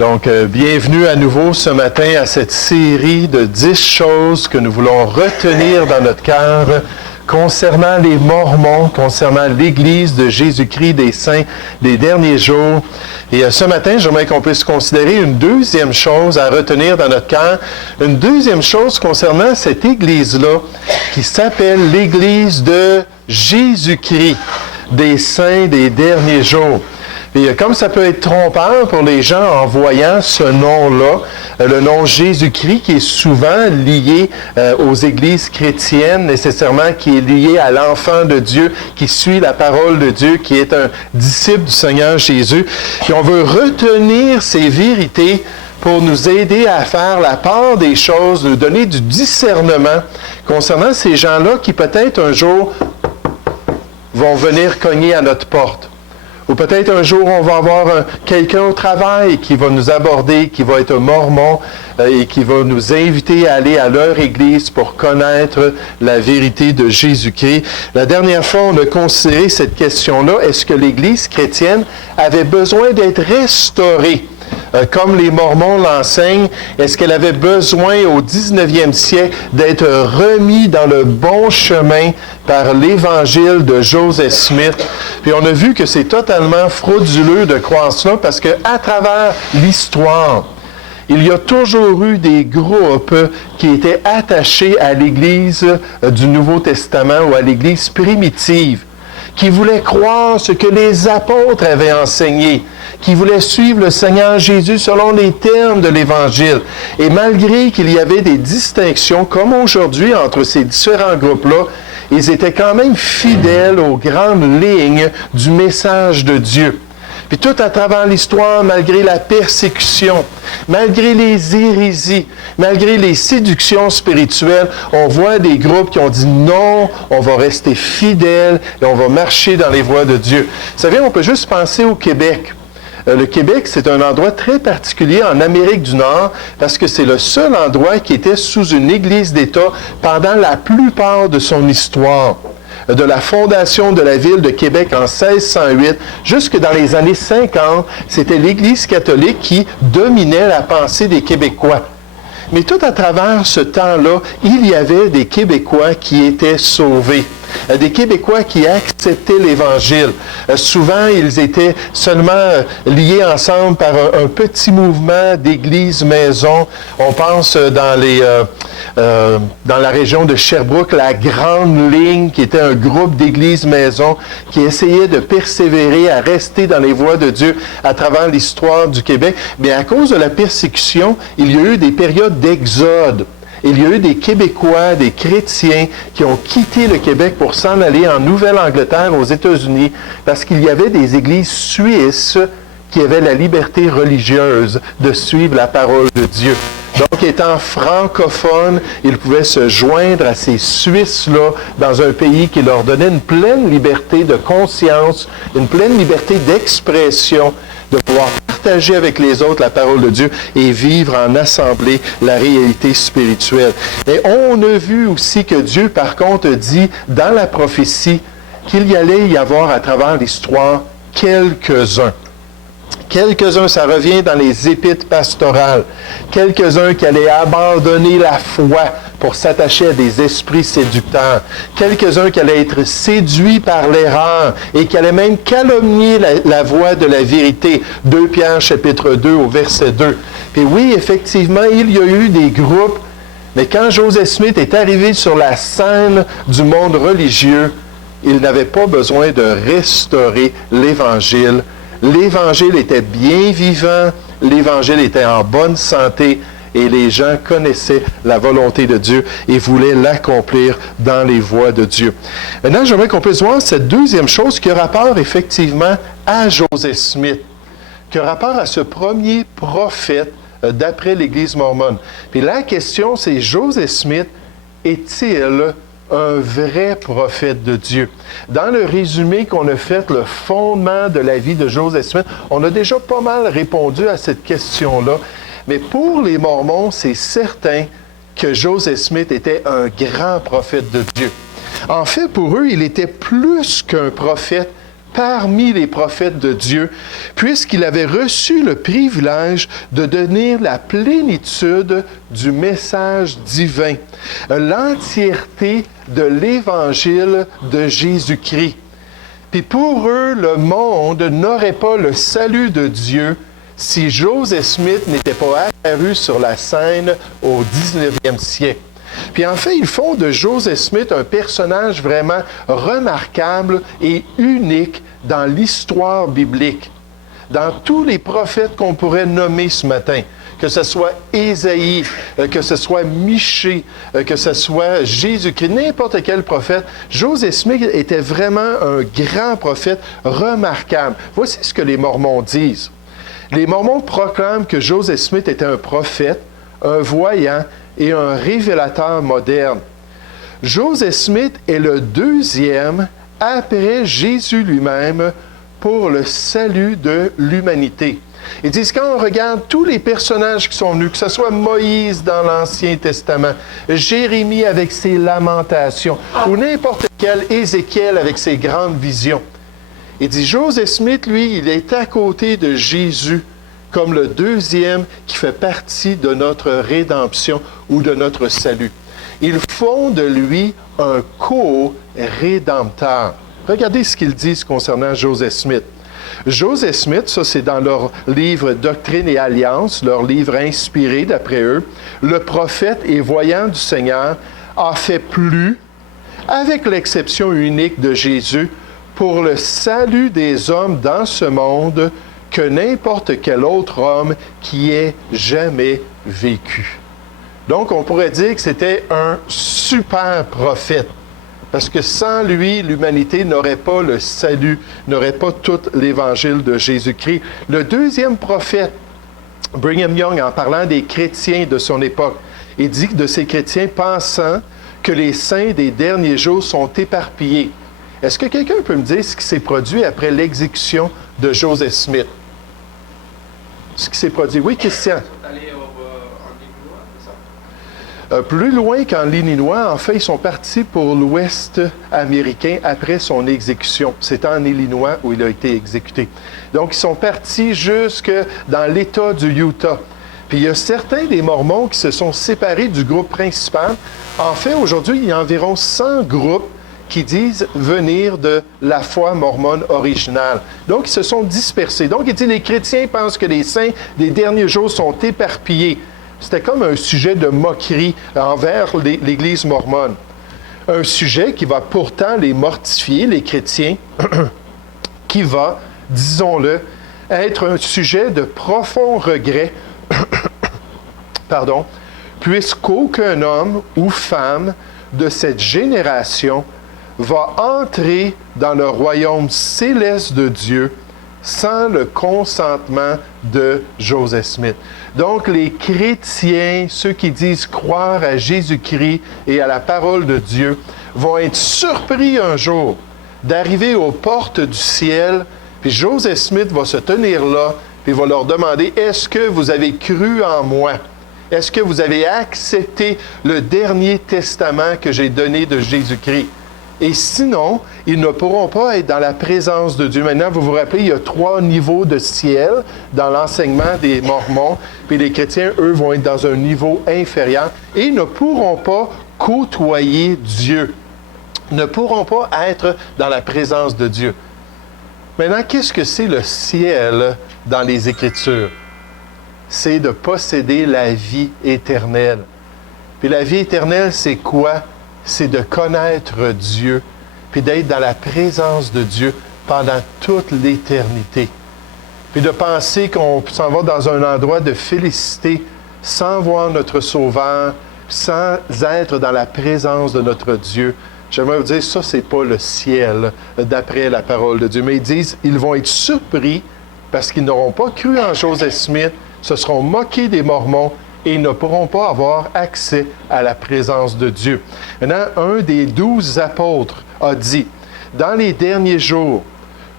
Donc, bienvenue à nouveau ce matin à cette série de 10 choses que nous voulons retenir dans notre cœur concernant les Mormons, concernant l'Église de Jésus-Christ des Saints des derniers jours. Et ce matin, j'aimerais qu'on puisse considérer une deuxième chose à retenir dans notre cœur, une deuxième chose concernant cette Église-là qui s'appelle l'Église de Jésus-Christ des Saints des derniers jours. Et comme ça peut être trompeur pour les gens en voyant ce nom-là, le nom Jésus-Christ qui est souvent lié aux églises chrétiennes, nécessairement qui est lié à l'enfant de Dieu, qui suit la parole de Dieu, qui est un disciple du Seigneur Jésus. Et on veut retenir ces vérités pour nous aider à faire la part des choses, nous donner du discernement concernant ces gens-là qui peut-être un jour vont venir cogner à notre porte. Ou peut-être un jour, on va avoir quelqu'un au travail qui va nous aborder, qui va être un mormon et qui va nous inviter à aller à leur église pour connaître la vérité de Jésus-Christ. La dernière fois, on a considéré cette question-là. Est-ce que l'Église chrétienne avait besoin d'être restaurée? Comme les Mormons l'enseignent, est-ce qu'elle avait besoin au 19e siècle d'être remis dans le bon chemin par l'Évangile de Joseph Smith? Puis on a vu que c'est totalement frauduleux de croire cela parce qu'à travers l'histoire, il y a toujours eu des groupes qui étaient attachés à l'Église du Nouveau Testament ou à l'Église primitive, qui voulaient croire ce que les apôtres avaient enseigné, qui voulaient suivre le Seigneur Jésus selon les termes de l'Évangile. Et malgré qu'il y avait des distinctions, comme aujourd'hui, entre ces différents groupes-là, ils étaient quand même fidèles aux grandes lignes du message de Dieu. Puis tout à travers l'histoire, malgré la persécution, malgré les hérésies, malgré les séductions spirituelles, on voit des groupes qui ont dit non, on va rester fidèles et on va marcher dans les voies de Dieu. Vous savez, on peut juste penser au Québec. Le Québec, c'est un endroit très particulier en Amérique du Nord parce que c'est le seul endroit qui était sous une église d'État pendant la plupart de son histoire. De la fondation de la ville de Québec en 1608 jusque dans les années 50, c'était l'Église catholique qui dominait la pensée des Québécois. Mais tout à travers ce temps-là, il y avait des Québécois qui étaient sauvés. Des Québécois qui acceptaient l'Évangile. Souvent, ils étaient seulement liés ensemble par un petit mouvement d'église-maison. On pense dans la région de Sherbrooke, la Grande Ligne, qui était un groupe d'église-maison qui essayait de persévérer à rester dans les voies de Dieu à travers l'histoire du Québec. Mais à cause de la persécution, il y a eu des périodes d'exode. Il y a eu des Québécois, des chrétiens qui ont quitté le Québec pour s'en aller en Nouvelle-Angleterre, aux États-Unis, parce qu'il y avait des églises suisses qui avaient la liberté religieuse de suivre la parole de Dieu. Donc, étant francophones, ils pouvaient se joindre à ces Suisses-là dans un pays qui leur donnait une pleine liberté de conscience, une pleine liberté d'expression, de pouvoir partager avec les autres la parole de Dieu et vivre en assemblée la réalité spirituelle. Et on a vu aussi que Dieu, par contre, dit dans la prophétie qu'il y allait y avoir à travers l'histoire quelques-uns. Quelques-uns, ça revient dans les épîtres pastorales. Quelques-uns qui allaient abandonner la foi pour s'attacher à des esprits séducteurs. Quelques-uns qui allaient être séduits par l'erreur et qui allaient même calomnier la voie de la vérité. 2 Pierre chapitre 2 au verset 2. Et oui, effectivement, il y a eu des groupes, mais quand Joseph Smith est arrivé sur la scène du monde religieux, il n'avait pas besoin de restaurer l'Évangile. L'Évangile était bien vivant, l'Évangile était en bonne santé et les gens connaissaient la volonté de Dieu et voulaient l'accomplir dans les voies de Dieu. Maintenant, j'aimerais qu'on puisse voir cette deuxième chose qui a rapport effectivement à Joseph Smith, qui a rapport à ce premier prophète d'après l'Église mormone. Puis la question, c'est Joseph Smith est-il un vrai prophète de Dieu? Dans le résumé qu'on a fait, le fondement de la vie de Joseph Smith, on a déjà pas mal répondu à cette question-là. Mais pour les Mormons, c'est certain que Joseph Smith était un grand prophète de Dieu. En fait, pour eux, il était plus qu'un prophète, parmi les prophètes de Dieu, puisqu'il avait reçu le privilège de donner la plénitude du message divin, l'entièreté de l'Évangile de Jésus-Christ. Puis pour eux, le monde n'aurait pas le salut de Dieu si Joseph Smith n'était pas apparu sur la scène au 19e siècle. Puis en fait, ils font de Joseph Smith un personnage vraiment remarquable et unique dans l'histoire biblique. Dans tous les prophètes qu'on pourrait nommer ce matin, que ce soit Ésaïe, que ce soit Michée, que ce soit Jésus-Christ, n'importe quel prophète, Joseph Smith était vraiment un grand prophète remarquable. Voici ce que les Mormons disent. Les Mormons proclament que Joseph Smith était un prophète, un voyant et un révélateur moderne. Joseph Smith est le deuxième après Jésus lui-même pour le salut de l'humanité. Ils disent, quand on regarde tous les personnages qui sont venus, que ce soit Moïse dans l'Ancien Testament, Jérémie avec ses lamentations, ou n'importe quel Ézéchiel avec ses grandes visions, il dit, Joseph Smith, lui, il est à côté de Jésus comme le deuxième qui fait partie de notre rédemption ou de notre salut. Ils font de lui un co-rédempteur. Regardez ce qu'ils disent concernant Joseph Smith. Joseph Smith, ça c'est dans leur livre Doctrine et Alliance, leur livre inspiré d'après eux, le prophète et voyant du Seigneur a fait plus, avec l'exception unique de Jésus, pour le salut des hommes dans ce monde que n'importe quel autre homme qui ait jamais vécu. Donc, on pourrait dire que c'était un super prophète, parce que sans lui, l'humanité n'aurait pas le salut, n'aurait pas tout l'évangile de Jésus-Christ. Le deuxième prophète, Brigham Young, en parlant des chrétiens de son époque, il dit de ces chrétiens pensant que les saints des derniers jours sont éparpillés. Est-ce que quelqu'un peut me dire ce qui s'est produit après l'exécution de Joseph Smith? Ce qui s'est produit. Oui, Christian? Plus loin qu'en Illinois, en fait, ils sont partis pour l'Ouest américain après son exécution. C'est en Illinois où il a été exécuté. Donc, ils sont partis jusque dans l'État du Utah. Puis, il y a certains des Mormons qui se sont séparés du groupe principal. En fait, aujourd'hui, il y a environ 100 groupes qui disent venir de la foi mormone originale. Donc, ils se sont dispersés. Donc, il dit, les chrétiens pensent que les saints des derniers jours sont éparpillés. C'était comme un sujet de moquerie envers l'Église mormone. Un sujet qui va pourtant les mortifier, les chrétiens, qui va, disons-le, être un sujet de profond regret, puisqu'aucun homme ou femme de cette génération va entrer dans le royaume céleste de Dieu sans le consentement de Joseph Smith. Donc, les chrétiens, ceux qui disent croire à Jésus-Christ et à la parole de Dieu, vont être surpris un jour d'arriver aux portes du ciel, puis Joseph Smith va se tenir là, puis va leur demander, est-ce que vous avez cru en moi? Est-ce que vous avez accepté le dernier testament que j'ai donné de Jésus-Christ? Et sinon, ils ne pourront pas être dans la présence de Dieu. Maintenant, vous vous rappelez, il y a 3 niveaux de ciel dans l'enseignement des Mormons. Puis les chrétiens, eux, vont être dans un niveau inférieur et ils ne pourront pas côtoyer Dieu. Ne pourront pas être dans la présence de Dieu. Maintenant, qu'est-ce que c'est le ciel dans les Écritures? C'est de posséder la vie éternelle. Puis la vie éternelle, c'est quoi? C'est de connaître Dieu, puis d'être dans la présence de Dieu pendant toute l'éternité. Puis de penser qu'on s'en va dans un endroit de félicité sans voir notre Sauveur, sans être dans la présence de notre Dieu. J'aimerais vous dire, ça, c'est pas le ciel d'après la parole de Dieu. Mais ils disent, ils vont être surpris parce qu'ils n'auront pas cru en Joseph Smith, se seront moqués des Mormons, et ils ne pourront pas avoir accès à la présence de Dieu. Maintenant, un des 12 apôtres a dit, « Dans les derniers jours,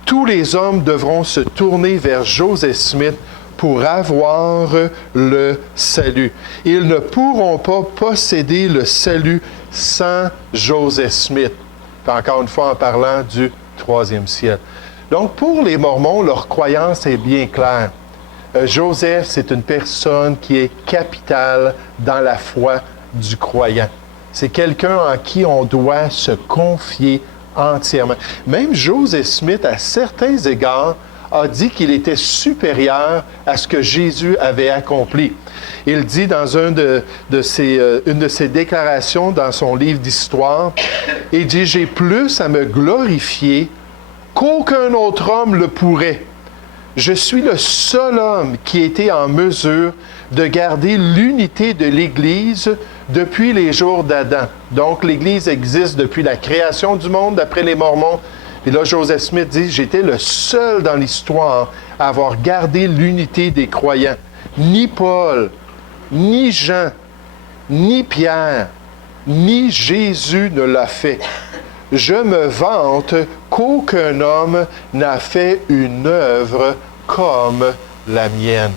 tous les hommes devront se tourner vers Joseph Smith pour avoir le salut. Ils ne pourront pas posséder le salut sans Joseph Smith. » Encore une fois, en parlant du 3e ciel. Donc, pour les Mormons, leur croyance est bien claire. Joseph, c'est une personne qui est capitale dans la foi du croyant. C'est quelqu'un en qui on doit se confier entièrement. Même Joseph Smith, à certains égards, a dit qu'il était supérieur à ce que Jésus avait accompli. Il dit dans une de ses déclarations dans son livre d'histoire, il dit « J'ai plus à me glorifier qu'aucun autre homme le pourrait. Je suis le seul homme qui était en mesure de garder l'unité de l'Église depuis les jours d'Adam. » Donc, l'Église existe depuis la création du monde, d'après les Mormons. Et là, Joseph Smith dit, j'étais le seul dans l'histoire à avoir gardé l'unité des croyants. Ni Paul, ni Jean, ni Pierre, ni Jésus ne l'a fait. Je me vante qu'aucun homme n'a fait une œuvre comme la mienne.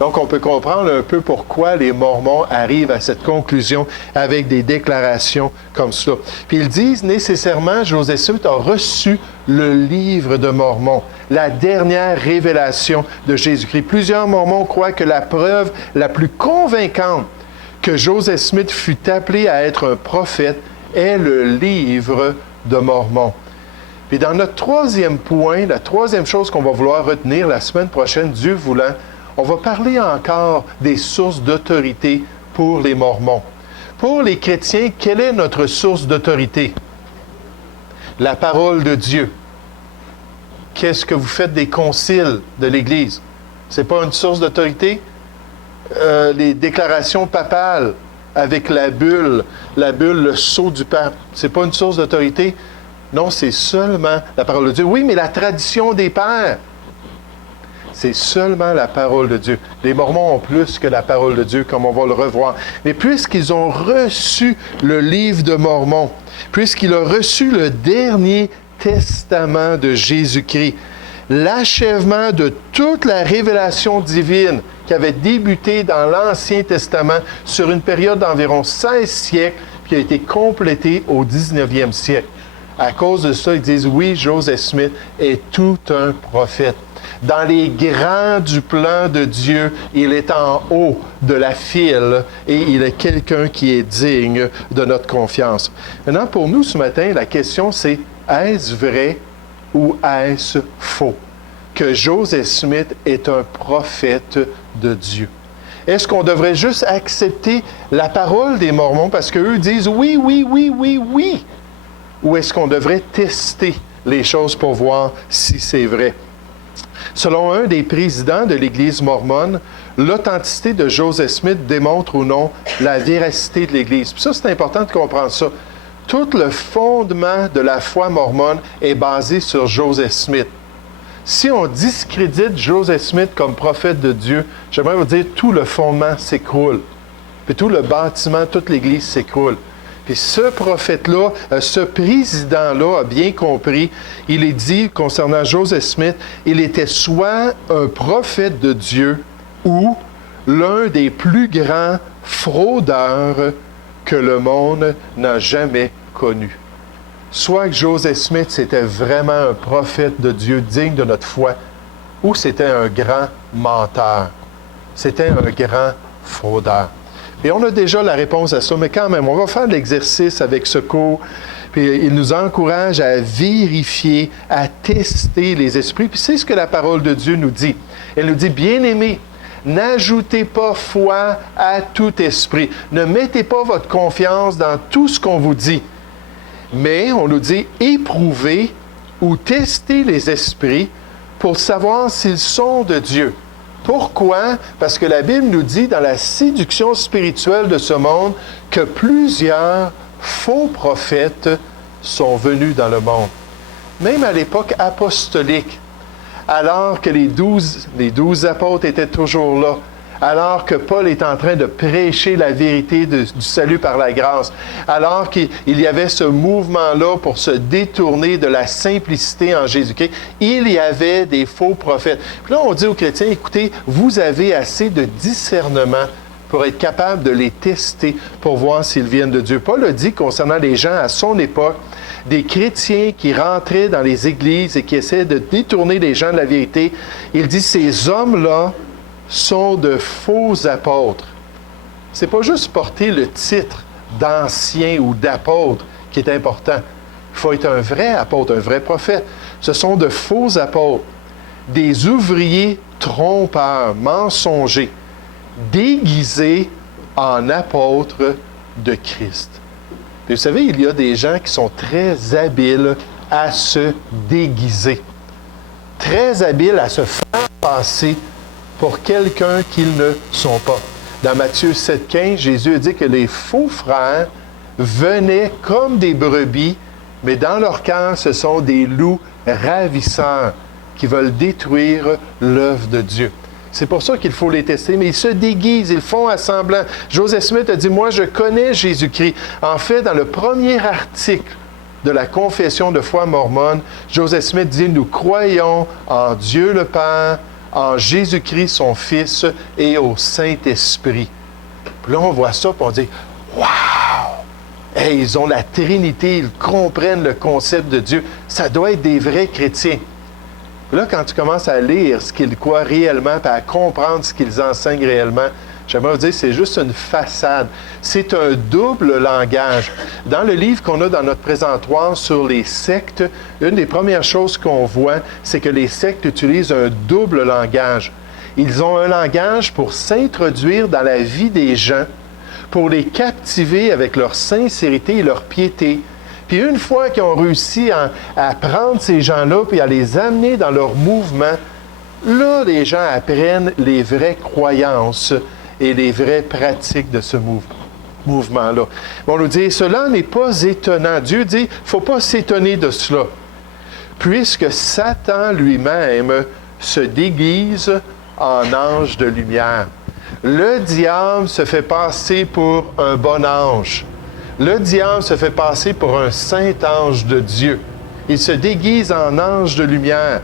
Donc, on peut comprendre un peu pourquoi les Mormons arrivent à cette conclusion avec des déclarations comme cela. Puis ils disent nécessairement, Joseph Smith a reçu le livre de Mormon, la dernière révélation de Jésus-Christ. Plusieurs Mormons croient que la preuve la plus convaincante que Joseph Smith fut appelé à être un prophète est le livre de Mormon. Puis dans notre troisième point, la troisième chose qu'on va vouloir retenir la semaine prochaine, Dieu voulant, on va parler encore des sources d'autorité pour les Mormons. Pour les chrétiens, quelle est notre source d'autorité? La parole de Dieu. Qu'est-ce que vous faites des conciles de l'Église? Ce n'est pas une source d'autorité? Les déclarations papales avec la bulle, le sceau du pape, ce n'est pas une source d'autorité? Non, c'est seulement la parole de Dieu. Oui, mais la tradition des pères, c'est seulement la parole de Dieu. Les Mormons ont plus que la parole de Dieu, comme on va le revoir. Mais puisqu'ils ont reçu le livre de Mormon, puisqu'ils ont reçu le dernier testament de Jésus-Christ, l'achèvement de toute la révélation divine qui avait débuté dans l'Ancien Testament sur une période d'environ 16 siècles, qui a été complétée au 19e siècle. À cause de ça, ils disent, oui, Joseph Smith est tout un prophète. Dans les grands du plan de Dieu, il est en haut de la file et il est quelqu'un qui est digne de notre confiance. Maintenant, pour nous ce matin, la question c'est, est-ce vrai ou est-ce faux que Joseph Smith est un prophète de Dieu? Est-ce qu'on devrait juste accepter la parole des Mormons parce qu'eux disent oui, oui, oui, oui, oui? Ou est-ce qu'on devrait tester les choses pour voir si c'est vrai? Selon un des présidents de l'Église mormone, l'authenticité de Joseph Smith démontre ou non la véracité de l'Église. Puis ça, c'est important de comprendre ça. Tout le fondement de la foi mormone est basé sur Joseph Smith. Si on discrédite Joseph Smith comme prophète de Dieu, j'aimerais vous dire, tout le fondement s'écroule. Puis tout le bâtiment, toute l'Église s'écroule. Puis ce prophète-là, ce président-là a bien compris, il est dit concernant Joseph Smith, il était soit un prophète de Dieu ou l'un des plus grands fraudeurs que le monde n'a jamais connu. Soit que Joseph Smith, c'était vraiment un prophète de Dieu digne de notre foi, ou c'était un grand menteur. C'était un grand fraudeur. Et on a déjà la réponse à ça, mais quand même, on va faire l'exercice avec ce cours. Puis il nous encourage à vérifier, à tester les esprits. Puis c'est ce que la parole de Dieu nous dit. Elle nous dit, bien-aimés, n'ajoutez pas foi à tout esprit. Ne mettez pas votre confiance dans tout ce qu'on vous dit. Mais on nous dit, éprouvez ou testez les esprits pour savoir s'ils sont de Dieu. Pourquoi? Parce que la Bible nous dit dans la séduction spirituelle de ce monde que plusieurs faux prophètes sont venus dans le monde. Même à l'époque apostolique, alors que les 12 apôtres étaient toujours là, alors que Paul est en train de prêcher la vérité du salut par la grâce, alors qu'il y avait ce mouvement-là pour se détourner de la simplicité en Jésus-Christ, il y avait des faux prophètes. Puis là, on dit aux chrétiens, écoutez, vous avez assez de discernement pour être capable de les tester, pour voir s'ils viennent de Dieu. Paul a dit concernant les gens à son époque, des chrétiens qui rentraient dans les églises et qui essaient de détourner les gens de la vérité. Il dit, ces hommes-là sont de faux apôtres. C'est pas juste porter le titre d'ancien ou d'apôtre qui est important. Il faut être un vrai apôtre, un vrai prophète. Ce sont de faux apôtres, des ouvriers trompeurs, mensongers, déguisés en apôtres de Christ. Et vous savez, il y a des gens qui sont très habiles à se déguiser, très habiles à se faire passer pour quelqu'un qu'ils ne sont pas. Dans Matthieu 7,15, Jésus a dit que les faux frères venaient comme des brebis, mais dans leur cœur, ce sont des loups ravisseurs qui veulent détruire l'œuvre de Dieu. C'est pour ça qu'il faut les tester, mais ils se déguisent, ils font assemblant. Joseph Smith a dit, moi je connais Jésus-Christ. En fait, dans le premier article de la confession de foi mormone, Joseph Smith dit, nous croyons en Dieu le Père, en Jésus-Christ son Fils et au Saint-Esprit. Puis là, on voit ça, puis on dit, wow! Hey, ils ont la Trinité, ils comprennent le concept de Dieu. Ça doit être des vrais chrétiens. Là, quand tu commences à lire ce qu'ils croient réellement, puis à comprendre ce qu'ils enseignent réellement, j'aimerais vous dire, c'est juste une façade. C'est un double langage. Dans le livre qu'on a dans notre présentoir sur les sectes, une des premières choses qu'on voit, c'est que les sectes utilisent un double langage. Ils ont un langage pour s'introduire dans la vie des gens, pour les captiver avec leur sincérité et leur piété. Puis une fois qu'ils ont réussi à prendre ces gens-là puis à les amener dans leur mouvement, là, les gens apprennent les vraies croyances et les vraies pratiques de ce mouvement-là. On nous dit, cela n'est pas étonnant. Dieu dit, il ne faut pas s'étonner de cela, puisque Satan lui-même se déguise en ange de lumière. Le diable se fait passer pour un bon ange. Le diable se fait passer pour un saint ange de Dieu. Il se déguise en ange de lumière.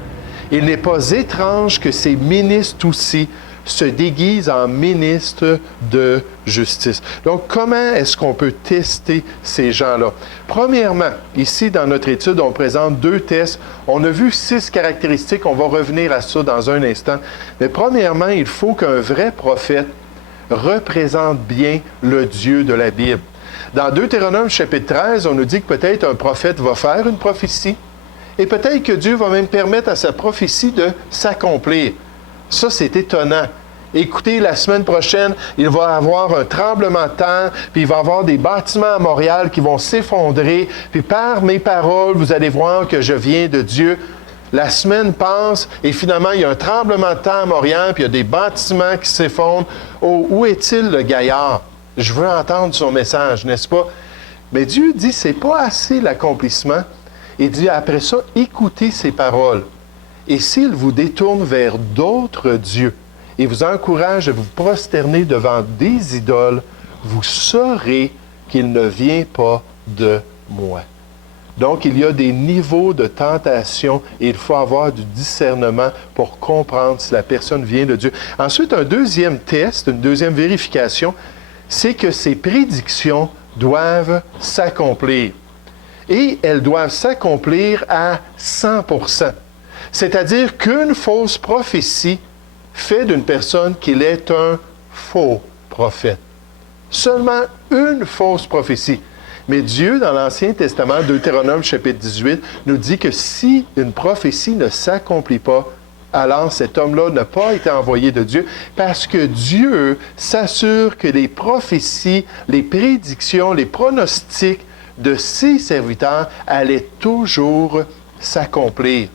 Il n'est pas étrange que ces ministres aussi se déguisent en ministres de justice. Donc, comment est-ce qu'on peut tester ces gens-là? Premièrement, ici, dans notre étude, on présente 2 tests. On a vu 6 caractéristiques. On va revenir à ça dans un instant. Mais premièrement, il faut qu'un vrai prophète représente bien le Dieu de la Bible. Dans Deutéronome chapitre 13, on nous dit que peut-être un prophète va faire une prophétie et peut-être que Dieu va même permettre à sa prophétie de s'accomplir. Ça, c'est étonnant. Écoutez, la semaine prochaine, il va y avoir un tremblement de terre, puis il va y avoir des bâtiments à Montréal qui vont s'effondrer, puis par mes paroles, vous allez voir que je viens de Dieu. La semaine passe et finalement, il y a un tremblement de terre à Montréal, puis il y a des bâtiments qui s'effondrent. Oh, où est-il le gaillard? Je veux entendre son message, n'est-ce pas? Mais Dieu dit, c'est pas assez l'accomplissement. Il dit, après ça, écoutez ses paroles. Et s'il vous détourne vers d'autres dieux et vous encourage à vous prosterner devant des idoles, vous saurez qu'il ne vient pas de moi. Donc, il y a des niveaux de tentation et il faut avoir du discernement pour comprendre si la personne vient de Dieu. Ensuite, un deuxième test, une deuxième vérification, c'est que ces prédictions doivent s'accomplir. Et elles doivent s'accomplir à 100%. C'est-à-dire qu'une fausse prophétie fait d'une personne qu'il est un faux prophète. Seulement une fausse prophétie. Mais Dieu, dans l'Ancien Testament, Deutéronome chapitre 18, nous dit que si une prophétie ne s'accomplit pas, alors cet homme-là n'a pas été envoyé de Dieu, parce que Dieu s'assure que les prophéties, les prédictions, les pronostics de ses serviteurs allaient toujours s'accomplir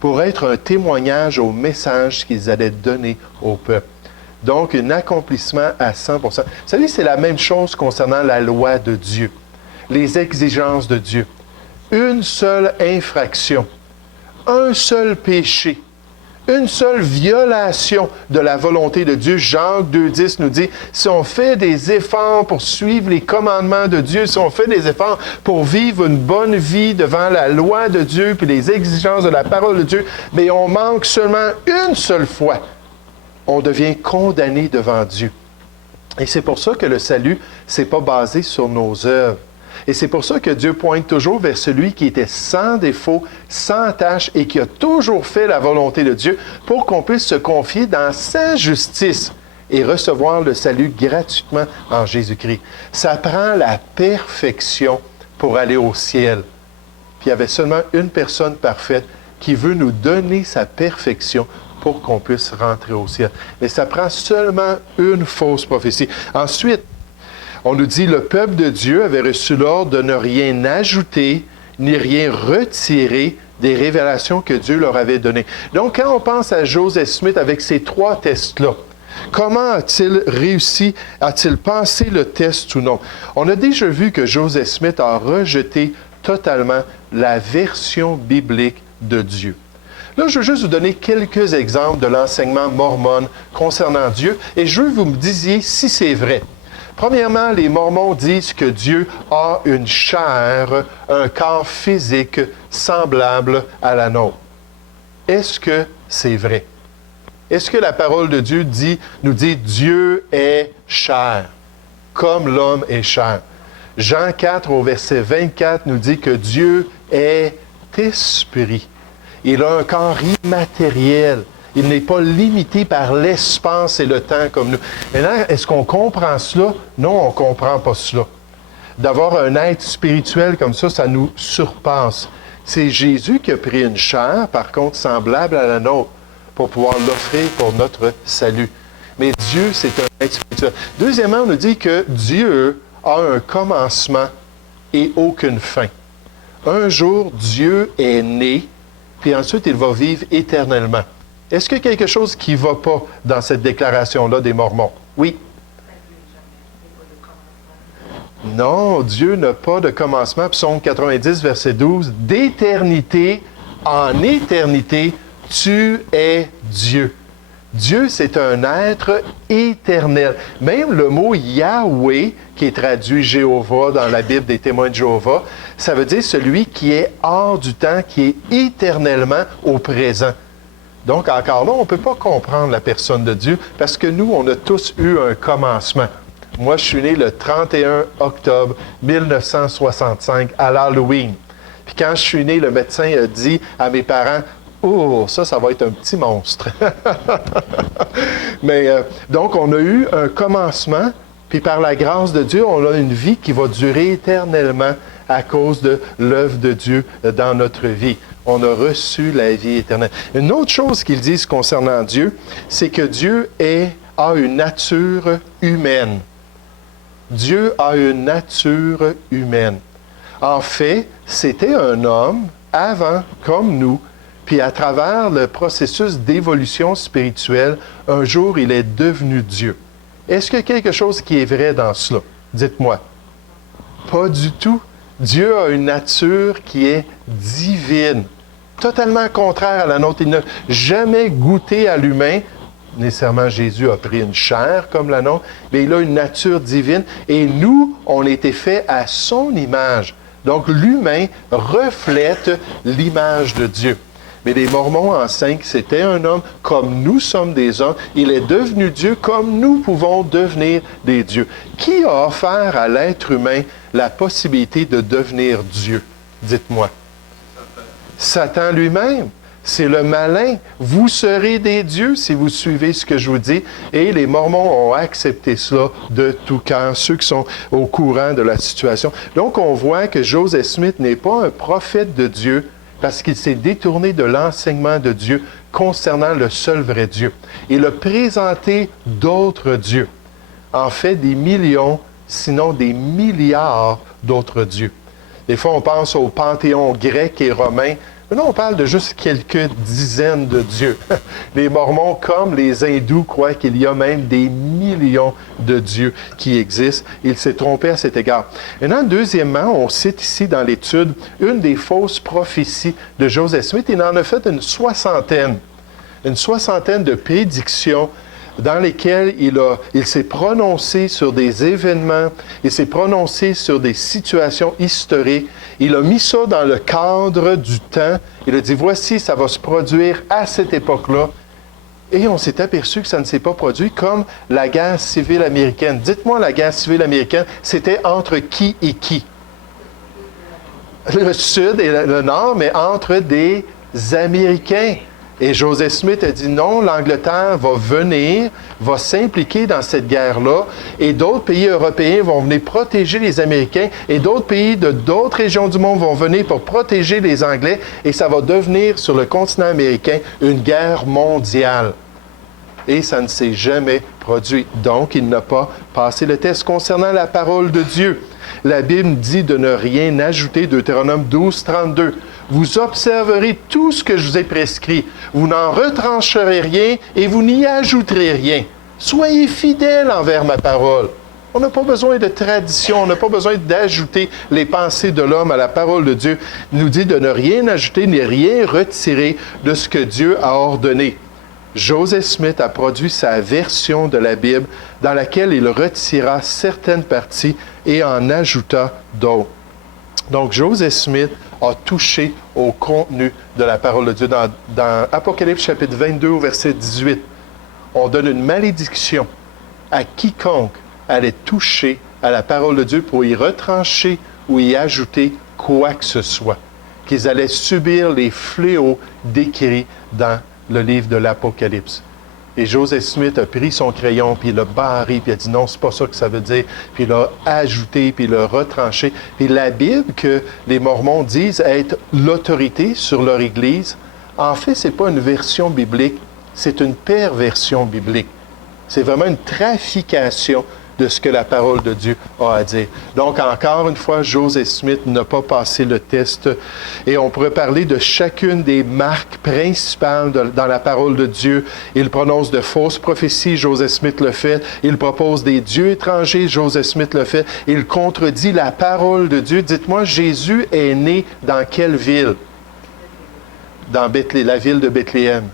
pour être un témoignage au message qu'ils allaient donner au peuple. Donc, un accomplissement à 100%. Vous savez, c'est la même chose concernant la loi de Dieu, les exigences de Dieu. Une seule infraction, un seul péché, une seule violation de la volonté de Dieu. Jacques 2,10 nous dit, si on fait des efforts pour suivre les commandements de Dieu, si on fait des efforts pour vivre une bonne vie devant la loi de Dieu puis les exigences de la parole de Dieu, mais on manque seulement une seule fois, on devient condamné devant Dieu. Et c'est pour ça que le salut, c'est pas basé sur nos œuvres. Et c'est pour ça que Dieu pointe toujours vers celui qui était sans défaut, sans tache et qui a toujours fait la volonté de Dieu pour qu'on puisse se confier dans sa justice et recevoir le salut gratuitement en Jésus-Christ. Ça prend la perfection pour aller au ciel. Puis il y avait seulement une personne parfaite qui veut nous donner sa perfection pour qu'on puisse rentrer au ciel. Mais ça prend seulement une fausse prophétie. Ensuite, on nous dit, le peuple de Dieu avait reçu l'ordre de ne rien ajouter, ni rien retirer des révélations que Dieu leur avait données. Donc, quand on pense à Joseph Smith avec ces 3 tests-là, comment a-t-il réussi, a-t-il passé le test ou non? On a déjà vu que Joseph Smith a rejeté totalement la version biblique de Dieu. Là, je veux juste vous donner quelques exemples de l'enseignement mormon concernant Dieu et je veux que vous me disiez si c'est vrai. Premièrement, les Mormons disent que Dieu a une chair, un corps physique semblable à la nôtre. Est-ce que c'est vrai? Est-ce que la parole de Dieu nous dit Dieu est chair, comme l'homme est chair? Jean 4 au verset 24 nous dit que Dieu est esprit. Il a un corps immatériel. Il n'est pas limité par l'espace et le temps comme nous. Maintenant, est-ce qu'on comprend cela? Non, on ne comprend pas cela. D'avoir un être spirituel comme ça nous surpasse. C'est Jésus qui a pris une chair, par contre, semblable à la nôtre, pour pouvoir l'offrir pour notre salut. Mais Dieu, c'est un être spirituel. Deuxièmement, on nous dit que Dieu a un commencement et aucune fin. Un jour, Dieu est né, puis ensuite, il va vivre éternellement. Est-ce qu'il y a quelque chose qui ne va pas dans cette déclaration-là des Mormons? Oui. Non, Dieu n'a pas de commencement. Psaume 90, verset 12. D'éternité en éternité, tu es Dieu. Dieu, c'est un être éternel. Même le mot Yahweh, qui est traduit Jéhovah dans la Bible des témoins de Jéhovah, ça veut dire celui qui est hors du temps, qui est éternellement au présent. Donc, encore là, on ne peut pas comprendre la personne de Dieu parce que nous, on a tous eu un commencement. Moi, je suis né le 31 octobre 1965 à l'Halloween. Puis quand je suis né, le médecin a dit à mes parents, « Oh, ça va être un petit monstre. » Mais donc, on a eu un commencement, puis par la grâce de Dieu, on a une vie qui va durer éternellement à cause de l'œuvre de Dieu dans notre vie. On a reçu la vie éternelle. Une autre chose qu'ils disent concernant Dieu, c'est que Dieu a une nature humaine. Dieu a une nature humaine. En fait, c'était un homme avant, comme nous, puis à travers le processus d'évolution spirituelle, un jour, il est devenu Dieu. Est-ce qu'il y a quelque chose qui est vrai dans cela? Dites-moi. Pas du tout. Dieu a une nature qui est divine, totalement contraire à la nôtre. Il n'a jamais goûté à l'humain. Nécessairement, Jésus a pris une chair comme la nôtre, mais il a une nature divine. Et nous, on a été faits à son image. Donc, l'humain reflète l'image de Dieu. Mais les Mormons enseignent que c'était un homme comme nous sommes des hommes. Il est devenu Dieu comme nous pouvons devenir des dieux. Qui a offert à l'être humain la possibilité de devenir Dieu? Dites-moi. Satan lui-même. C'est le malin. Vous serez des dieux si vous suivez ce que je vous dis. Et les Mormons ont accepté cela de tout cœur, ceux qui sont au courant de la situation. Donc, on voit que Joseph Smith n'est pas un prophète de Dieu parce qu'il s'est détourné de l'enseignement de Dieu concernant le seul vrai Dieu. Il a présenté d'autres dieux. En fait, des millions, sinon des milliards d'autres dieux. Des fois, on pense au panthéon grec et romain. Mais là, on parle de juste quelques dizaines de dieux. Les Mormons, comme les Hindous, croient qu'il y a même des millions de dieux qui existent. Il s'est trompé à cet égard. Maintenant, deuxièmement, on cite ici dans l'étude une des fausses prophéties de Joseph Smith. Il en a fait une soixantaine de prédictions dans lesquelles il s'est prononcé sur des événements, il s'est prononcé sur des situations historiques. Il a mis ça dans le cadre du temps. Il a dit, voici, ça va se produire à cette époque-là. Et on s'est aperçu que ça ne s'est pas produit comme la guerre civile américaine. Dites-moi, la guerre civile américaine, c'était entre qui et qui? le sud et le nord, mais entre des Américains. Et Joseph Smith a dit non, l'Angleterre va venir, va s'impliquer dans cette guerre-là, et d'autres pays européens vont venir protéger les Américains, et d'autres pays de d'autres régions du monde vont venir pour protéger les Anglais, et ça va devenir sur le continent américain une guerre mondiale. Et ça ne s'est jamais produit. Donc, il n'a pas passé le test concernant la parole de Dieu. La Bible dit de ne rien ajouter, Deutéronome 12, 32. Vous observerez tout ce que je vous ai prescrit. Vous n'en retrancherez rien et vous n'y ajouterez rien. Soyez fidèles envers ma parole. On n'a pas besoin de tradition, on n'a pas besoin d'ajouter les pensées de l'homme à la parole de Dieu. Il nous dit de ne rien ajouter ni rien retirer de ce que Dieu a ordonné. Joseph Smith a produit sa version de la Bible dans laquelle il retira certaines parties et en ajouta d'autres. Donc, Joseph Smith a touché au contenu de la parole de Dieu. Dans Apocalypse chapitre 22 au verset 18, on donne une malédiction à quiconque allait toucher à la parole de Dieu pour y retrancher ou y ajouter quoi que ce soit. Qu'ils allaient subir les fléaux décrits dans le livre de l'Apocalypse. Et Joseph Smith a pris son crayon, puis il l'a barré, puis il a dit non, c'est pas ça que ça veut dire. Puis il l'a ajouté, puis il l'a retranché. Puis la Bible que les Mormons disent être l'autorité sur leur Église, en fait, c'est pas une version biblique, c'est une perversion biblique. C'est vraiment une trafication de ce que la parole de Dieu a à dire. Donc, encore une fois, Joseph Smith n'a pas passé le test. Et on pourrait parler de chacune des marques principales dans la parole de Dieu. Il prononce de fausses prophéties, Joseph Smith le fait. Il propose des dieux étrangers, Joseph Smith le fait. Il contredit la parole de Dieu. Dites-moi, Jésus est né dans quelle ville? Dans la ville de Bethléem.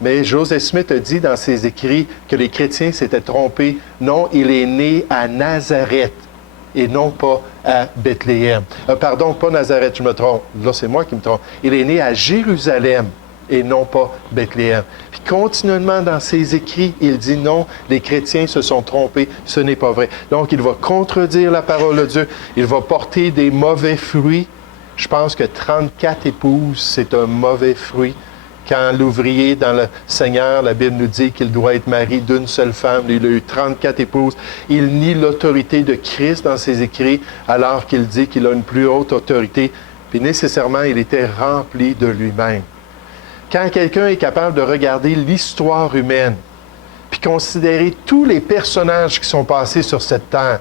Mais Joseph Smith a dit dans ses écrits que les chrétiens s'étaient trompés. Non, il est né à Nazareth et non pas à Bethléem. Pardon, pas Nazareth, je me trompe. Là, c'est moi qui me trompe. Il est né à Jérusalem et non pas Bethléem. Puis continuellement dans ses écrits, il dit non, les chrétiens se sont trompés, ce n'est pas vrai. Donc, il va contredire la parole de Dieu. Il va porter des mauvais fruits. Je pense que 34 épouses, c'est un mauvais fruit. Quand l'ouvrier dans le Seigneur, la Bible nous dit qu'il doit être marié d'une seule femme, il a eu 34 épouses. Il nie l'autorité de Christ dans ses écrits, alors qu'il dit qu'il a une plus haute autorité. Puis nécessairement, il était rempli de lui-même. Quand quelqu'un est capable de regarder l'histoire humaine, puis considérer tous les personnages qui sont passés sur cette terre,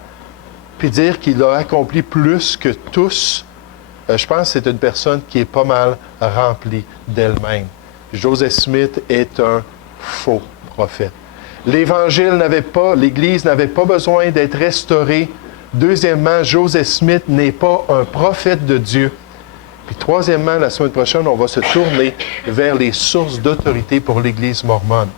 puis dire qu'il a accompli plus que tous, je pense que c'est une personne qui est pas mal remplie d'elle-même. Joseph Smith est un faux prophète. L'Évangile l'Église n'avait pas besoin d'être restaurée. Deuxièmement, Joseph Smith n'est pas un prophète de Dieu. Puis troisièmement, la semaine prochaine, on va se tourner vers les sources d'autorité pour l'Église mormone.